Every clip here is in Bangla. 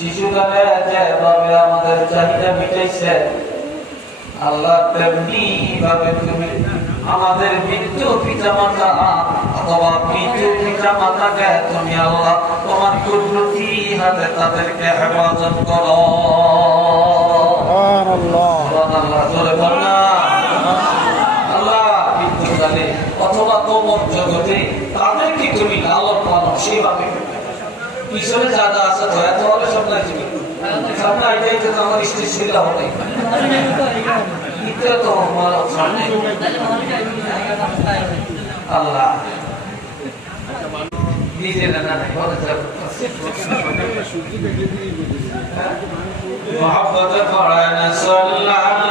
শিশুকালে যেভাবে আমাদের চাহিদা মিটাইছে, আল্লাহ তেমনি ভাবে তুমি আমাদের মৃত্যু পিতা মাতা অথবা মৃত্যু পিতা মাতাকে তুমি আল্লাহ তোমার কুদরতি হাতে তাদেরকে হেফাজত করো। সুবহানাল্লাহ, জোরে বল না। আল্লাহ মৃত্যুকালে অথবা কবর জগতে তাদেরকে তুমি লালন পালন সেভাবে পিছনে যা যা আছে ধরে তো হলে সব নাই তুমি সামনে এটাই তো আমার স্টেজ ছিল হবে ইতে তো আমার সামনে আল্লাহ নিজে না না বলে যাব মোহাম্মদ পড়ায় না সাল্লাল্লাহু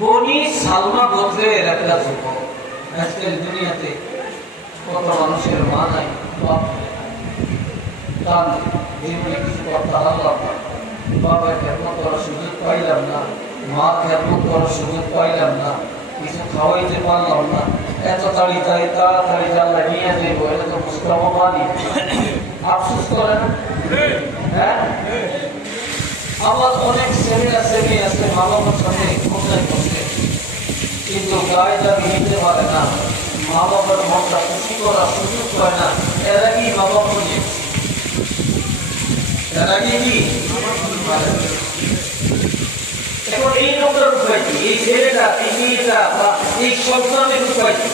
বনি সালমা গোত্রের একটা যুবক আজকের দুনিয়াতে কত মানুষের মা নাই, বাপ তার জীবনে কিছু কথা হারলাম না, বাবার খেদমত করার সুযোগ পাইলাম না, মা খেদমত করার সুযোগ পাইলাম না, কিছু খাওয়াইতে পারলাম না, এত তাড়াতাড়ি আল্লাহ নিয়ে যাইব, এটা তো মুসলামা মানি। আফসোস করে না? হ্যাঁ, আমার অনেক ছেলেরা ছেলে আছে মা বাবার সাথে কোথায় করছে, কিন্তু গায়ে দাবি নিতে পারে না, মা বাবার মনটা খুশি করার সুযোগ পায় না। এরা কি মা বাবা বুঝে, এরা কি এখন এই লোকটার উপায় কি? এই ছেলেটা এই মেয়েটা বা এই সন্তানের উপায় কি?